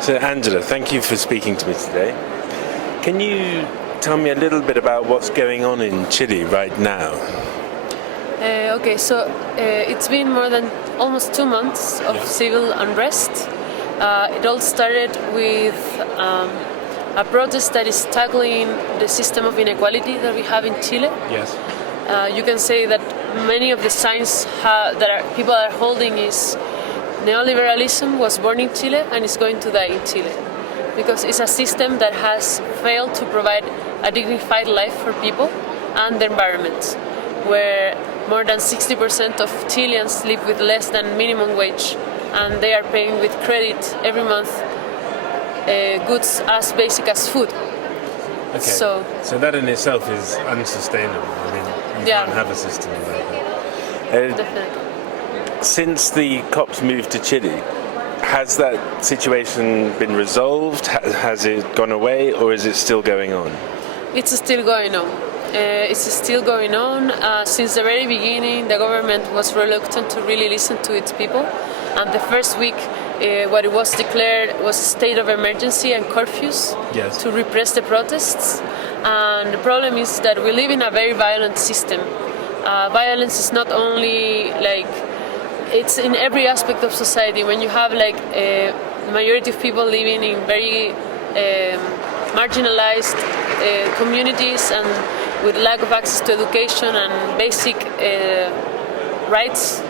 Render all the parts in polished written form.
So, Angela, thank you for speaking to me today. Can you tell me a little bit about what's going on in Chile right now? It's been more than almost 2 months of civil unrest. It all started with a protest that is tackling the system of inequality that we have in Chile. Yes. You can say that many of the signs people are holding is neoliberalism was born in Chile and is going to die in Chile, because it's a system that has failed to provide a dignified life for people and the environment, where more than 60% of Chileans live with less than minimum wage, and they are paying with credit every month goods as basic as food. Okay. So that in itself is unsustainable. I mean, you can't have a system like that. Definitely. Since the cops moved to Chile, has that situation been resolved? Has it gone away, or is it still going on? It's still going on. Since the very beginning, the government was reluctant to really listen to its people. And the first week, what it was declared was a state of emergency and curfews to repress the protests. And the problem is that we live in a very violent system. Violence is not only it's in every aspect of society. When you have a majority of people living in very marginalized communities and with lack of access to education and basic rights,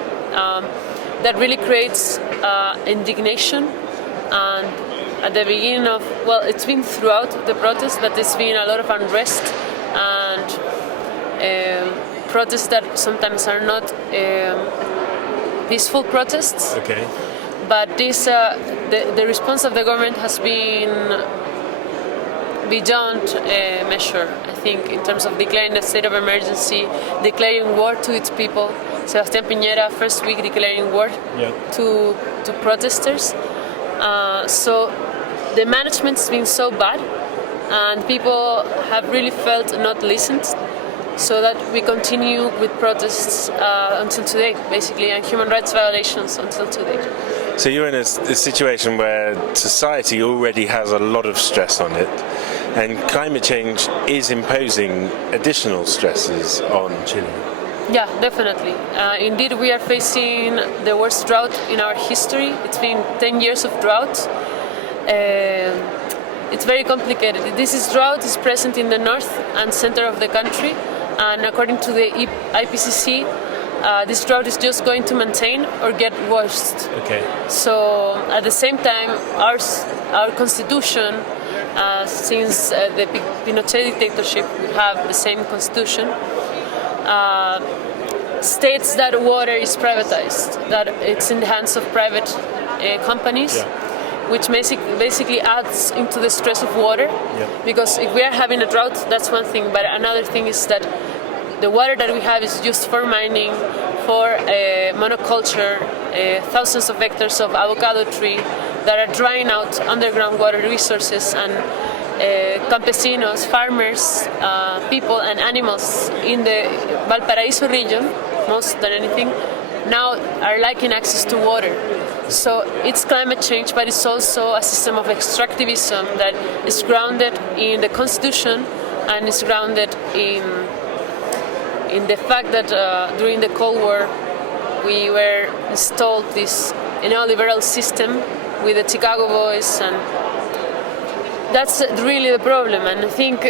that really creates indignation. And at the beginning it's been throughout the protest, but there's been a lot of unrest and protests that sometimes are not peaceful protests. Okay. But the response of the government has been beyond measure, I think, in terms of declaring a state of emergency, declaring war to its people. Sebastián Piñera, first week declaring war to protesters. So the management's been so bad, and people have really felt not listened, so that we continue with protests until today, basically, and human rights violations until today. So you're in a situation where society already has a lot of stress on it, and climate change is imposing additional stresses on Chile. Yeah, definitely. Indeed, we are facing the worst drought in our history. It's been 10 years of drought. It's very complicated. This drought is present in the north and center of the country, and according to the IPCC, this drought is just going to maintain or get worse. Okay. So at the same time, our constitution, since the Pinochet dictatorship, we have the same constitution, states that water is privatized, that it's in the hands of private companies, which basically adds into the stress of water. Because if we are having a drought, that's one thing, but another thing is that the water that we have is used for mining, for monoculture, thousands of hectares of avocado tree that are drying out underground water resources, and campesinos, farmers, people and animals in the Valparaíso region, most than anything, now are lacking access to water. So it's climate change, but it's also a system of extractivism that is grounded in the constitution, and is grounded in the fact that during the Cold War we were installed this neoliberal system with the Chicago Boys, and that's really the problem. And I think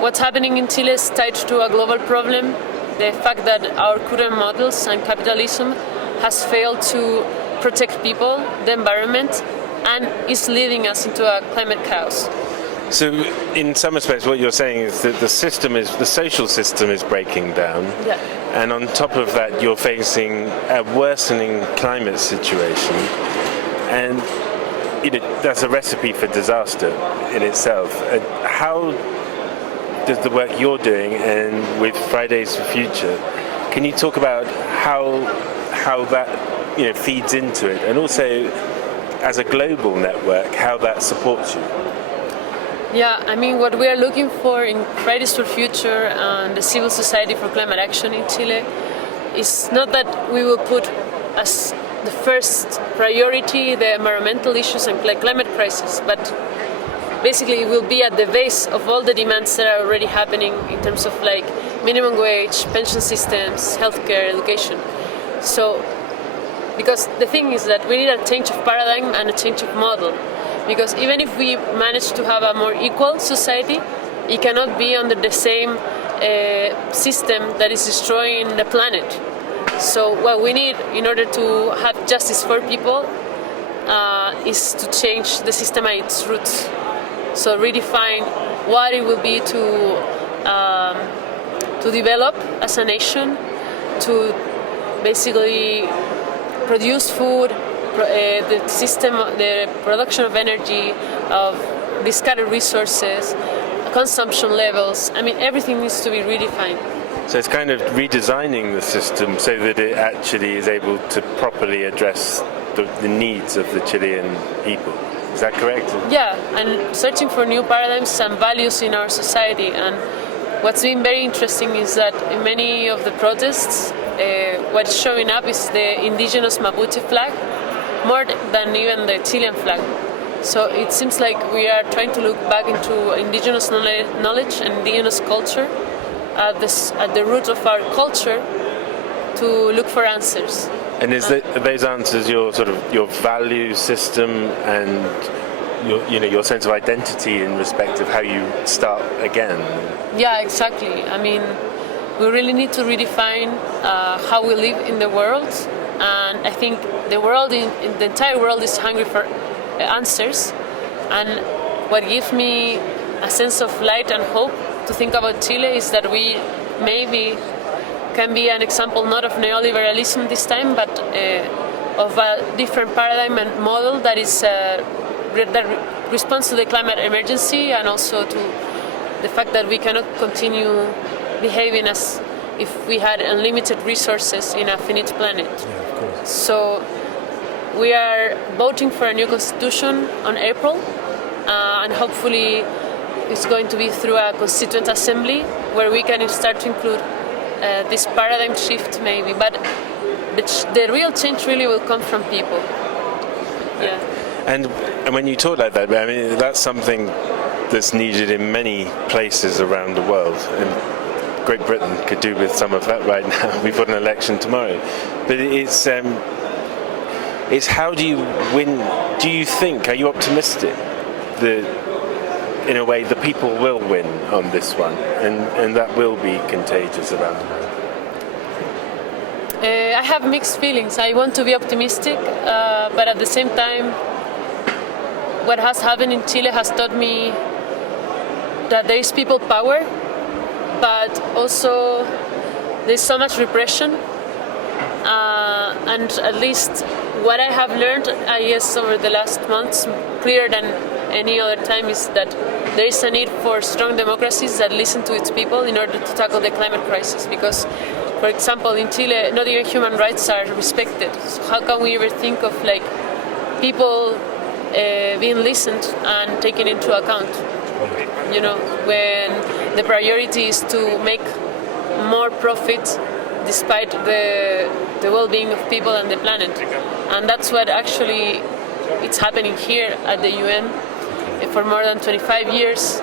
what's happening in Chile is tied to a global problem, the fact that our current models and capitalism has failed to protect people, the environment, and is leading us into a climate chaos. So, in some respects, what you're saying is that the social system is breaking down, and on top of that, you're facing a worsening climate situation, and that's a recipe for disaster in itself. How does the work you're doing, and with Fridays for Future, can you talk about how that feeds into it, and also as a global network, how that supports you? Yeah, I mean, what we are looking for in Fridays for Future and the Civil Society for Climate Action in Chile is not that we will put the first priority the environmental issues and climate crisis, but basically it will be at the base of all the demands that are already happening in terms of like minimum wage, pension systems, healthcare, education. So, because the thing is that we need a change of paradigm and a change of model. Because even if we manage to have a more equal society, it cannot be under the same system that is destroying the planet. So what we need in order to have justice for people is to change the system at its roots. So redefine what it will be to develop as a nation, to basically produce food, the system, the production of energy, of discarded resources, consumption levels. I mean, everything needs to be redefined. So it's kind of redesigning the system so that it actually is able to properly address the needs of the Chilean people. Is that correct? Yeah, and searching for new paradigms and values in our society. And what's been very interesting is that in many of the protests, what's showing up is the indigenous Mapuche flag, more than even the Chilean flag. So it seems like we are trying to look back into indigenous knowledge and indigenous culture at the root of our culture to look for answers. And is those answers your sort of your value system and your sense of identity in respect of how you start again? Yeah, exactly. I mean, we really need to redefine how we live in the world, and I think the entire world is hungry for answers. And what gives me a sense of light and hope to think about Chile is that we maybe can be an example not of neoliberalism this time, but of a different paradigm and model that is that responds to the climate emergency and also to the fact that we cannot continue behaving as if we had unlimited resources in a finite planet. Yeah, of course. So we are voting for a new constitution on April, and hopefully it's going to be through a constituent assembly where we can start to include this paradigm shift maybe, but the real change really will come from people. Yeah. And when you talk like that, I mean, that's something that's needed in many places around the world. And Great Britain could do with some of that right now. We've got an election tomorrow. But it's how do you win? Do you think, are you optimistic that in a way the people will win on this one and that will be contagious around the world? I have mixed feelings. I want to be optimistic, but at the same time, what has happened in Chile has taught me that there is people power, but also there's so much repression. And at least what I have learned, I guess, over the last months, clearer than any other time, is that there is a need for strong democracies that listen to its people in order to tackle the climate crisis. Because, for example, in Chile, not even human rights are respected. So how can we ever think of like people being listened and taken into account? You know, when the priority is to make more profit despite the well-being of people and the planet. And that's what actually it's happening here at the UN. For more than 25 years,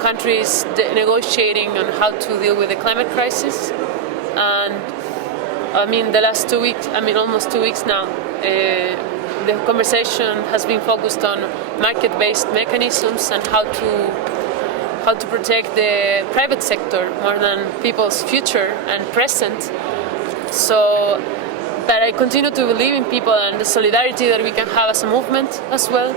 countries negotiating on how to deal with the climate crisis. And I mean, the last 2 weeks, almost 2 weeks now, the conversation has been focused on market-based mechanisms and how to protect the private sector more than people's future and present. So, but I continue to believe in people and the solidarity that we can have as a movement as well.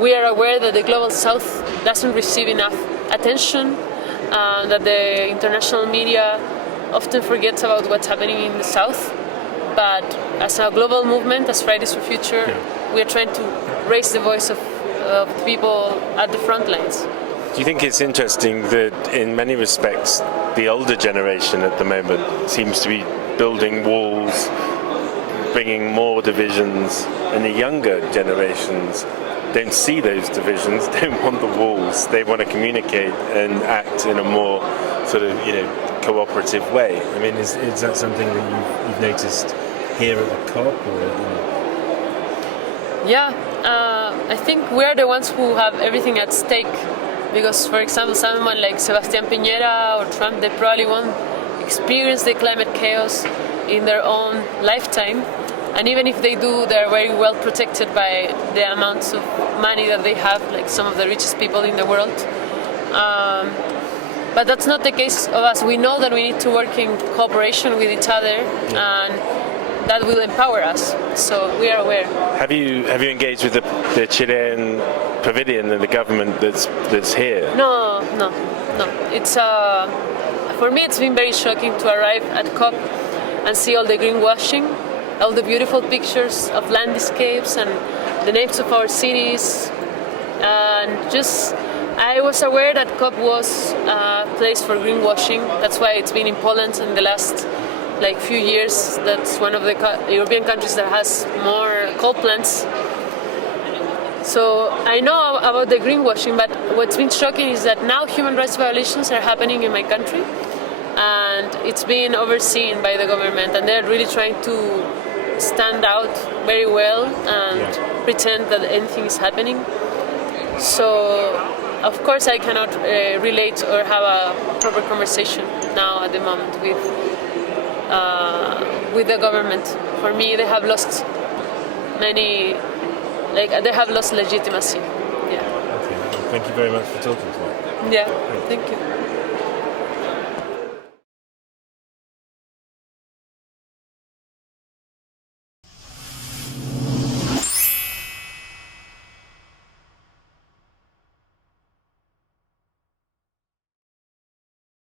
We are aware that the Global South doesn't receive enough attention, that the international media often forgets about what's happening in the South. But as a global movement, as Fridays for Future, we are trying to raise the voice of people at the front lines. Do you think it's interesting that in many respects the older generation at the moment seems to be building walls, bringing more divisions, and the younger generations don't see those divisions, don't want the walls, they want to communicate and act in a more sort of, cooperative way? I mean, is that something that you've noticed here at the COP? Or, Yeah, I think we are the ones who have everything at stake. Because, for example, someone like Sebastián Piñera or Trump, they probably won't experience the climate chaos in their own lifetime. And even if they do, they're very well protected by the amounts of money that they have, like some of the richest people in the world. But that's not the case of us. We know that we need to work in cooperation with each other, and that will empower us. So we are aware. Have you engaged with the Chilean pavilion and the government that's here? No. It's for me, it's been very shocking to arrive at COP and see all the greenwashing, all the beautiful pictures of landscapes and the names of our cities, and just I was aware that COP was a place for greenwashing. That's why it's been in Poland in the last few years. That's one of the European countries that has more coal plants. So I know about the greenwashing, but what's been shocking is that now human rights violations are happening in my country, and it's being overseen by the government, and they're really trying to stand out very well and pretend that anything is happening. So, of course, I cannot relate or have a proper conversation now at the moment with the government. For me, they have lost many. They have lost legitimacy. Yeah. Okay. Well, thank you very much for talking to me. Yeah. Thank you.